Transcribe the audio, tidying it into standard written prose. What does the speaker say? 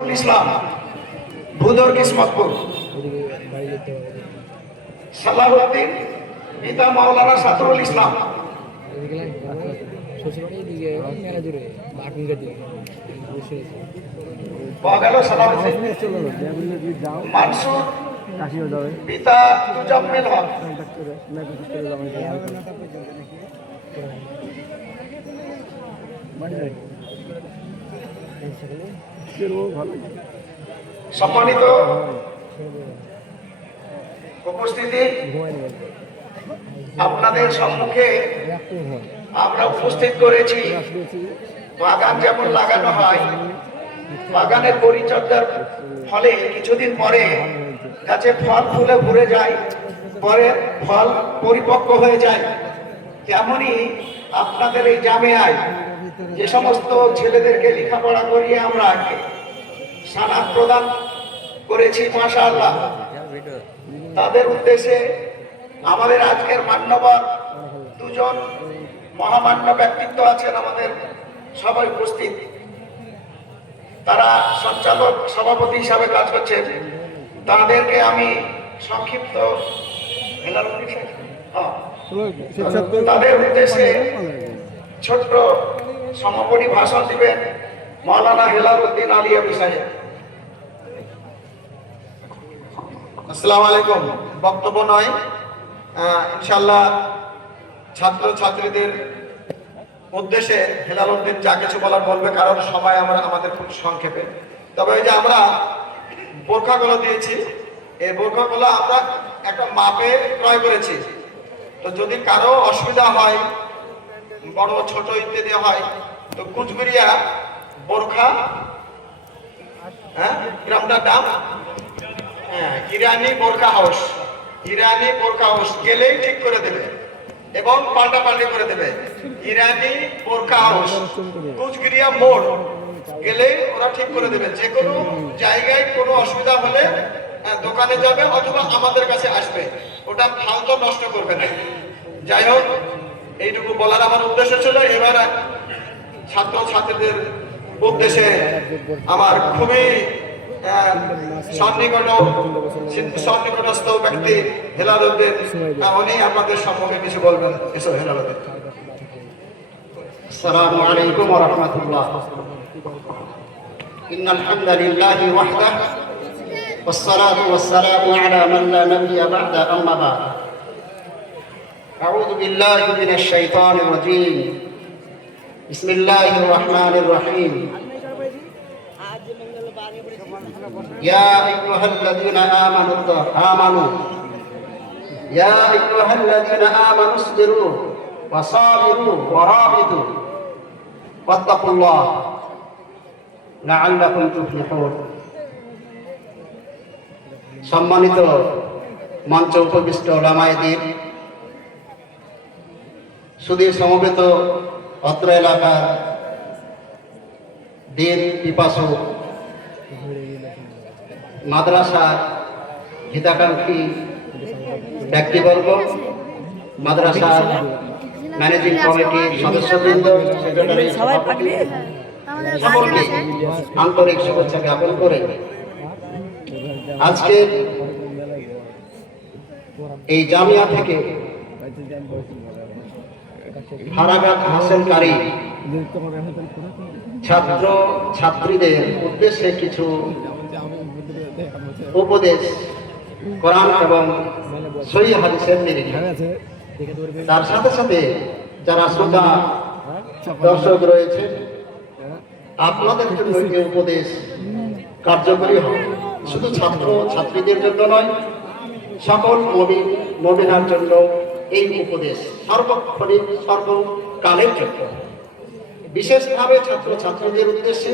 ইসলাম ভূদর কিসমতপুর সালাহুদ্দিন পিতা মাওলানা সাদরুল ইসলাম মানসুর পিতা মুজাম্মিল হক সম্মানিত উপস্থিতি, আপনাদের সম্মুখে আমরা উপস্থিত করেছি বাগান যেমন লাগানো হয়, বাগানের পরিচর্যার ফলে কিছুদিন পরে গাছে ফল ফুলে ভরে যায়, পরে ফল পরিপক্ক হয়ে যায়। তেমনই আপনাদের এই জামিয়ায় যে সমস্ত ছেলেদেরকে লেখাপড়া করিয়ে আমরা সানাদ প্রদান করেছি, মাশাআল্লাহ, তাদের উদ্দেশ্যে আমাদের আজকের মান্যবর দুজন মহামান্য ব্যক্তিত্ব আছেন আমাদের সবাই উপস্থিত। তারা সঞ্চালক সভাপতি হিসাবে কাজ করছেন। তাদেরকে আমি সংক্ষিপ্ত তাদের উদ্দেশ্যে ছোট্ট সমাপনী ভাষণ দিবেন মাওলানা হেলালউদ্দিন আলিয়া সাহেব। আসসালামু আলাইকুম। বক্তব্য নয়, ইনশাআল্লাহ ছাত্র ছাত্রীদের উদ্দেশ্যে হেলালউদ্দিন যা কিছু বলার বলবে, কারণ সময় আমাদের খুব সংক্ষেপে। তবে এই যে আমরা বোরখাগুলো দিয়েছি, এই বোরখাগুলো আমরা একটা মাপে ক্রয় করেছি। তো যদি কারো অসুবিধা হয়, বড় ছোট ইত্যাদি হয়, তো কুচবিরিয়া বোরখা, গ্রামটার দাম ইরানি বোরখা হাউস, ইরানি বোরখা হাউস গেলেই ঠিক করে দেবে এবং পাল্টাপাল্টি করে দেবে। ইরানি বোরখা হাউস কুচবিরিয়া মোড় গেলেই ওরা ঠিক করে দেবে। যে কোনো জায়গায় কোনো অসুবিধা হলে দোকানে যাবে অথবা আমাদের কাছে আসবে, ওটা ফালতু নষ্ট করবে না। যাই হোক, এইটুকু বলার আমার উদ্দেশ্য ছিল। এবার ছাত্র ছাত্রীদের উদ্দেশ্যে আমার খুবই সন্নিকটস্থ ব্যক্তি হেলালউদ্দিন, উনি আপনাদের সম্পর্কে কিছু বলবেন। এসব হেলালউদ্দিন। আসসালামু আলাইকুম ওয়া রাহমাতুল্লাহ। ইন্নাল হামদালিল্লাহি ওয়াহদাহু ওয়াসসালাতু ওয়াসসালামু আলা মান লা নাবিয়্যা বা'দা, আম্মা বা'দ। আউযু বিল্লাহি মিনাশ শাইতানির রাজীম। বিসমিল্লাহির রাহমানির রাহিম। ইয়া আইয়ুহাল্লাযীনা আমানু ইয়া আইয়ুহাল্লাযীনা আমানু ইসবিরু ওয়া সাবিরু ওয়া রাবিতু ওয়াত্তাকুল্লাহ লাআল্লাকুম তুফলিহুন। সম্মানিত মঞ্চ উপবিষ্ট ওলামায়ে দ্বীন, সুধীর সমবেত অত্র এলাকার দ্বীন পিপাসু মাদ্রাসার হিতাকাঙ্ক্ষী ব্যক্তিবর্গ, মাদ্রাসার ম্যানেজিং কমিটির সদস্যবৃন্দ, সকলকে আন্তরিক শুভেচ্ছা জ্ঞাপন করে আজকে এই জামিয়া থেকে ফারাগাত হাসিলকারী ছাত্র ছাত্রীদের উদ্দেশ্যে কিছু উপদেশ কোরআন এবং সহিহ হাদিসের নিরিখে, তার সাথে সাথে যারা শ্রোতা দর্শক রয়েছে, আপনাদের জন্য এই উপদেশ কার্যকরী হবে। শুধু ছাত্র ছাত্রীদের জন্য নয়, সকল মুমিনার জন্য এই উপদেশ সর্বক্ষণিক সর্বকালের জন্য। বিশেষভাবে ছাত্র ছাত্রীদের উদ্দেশ্যে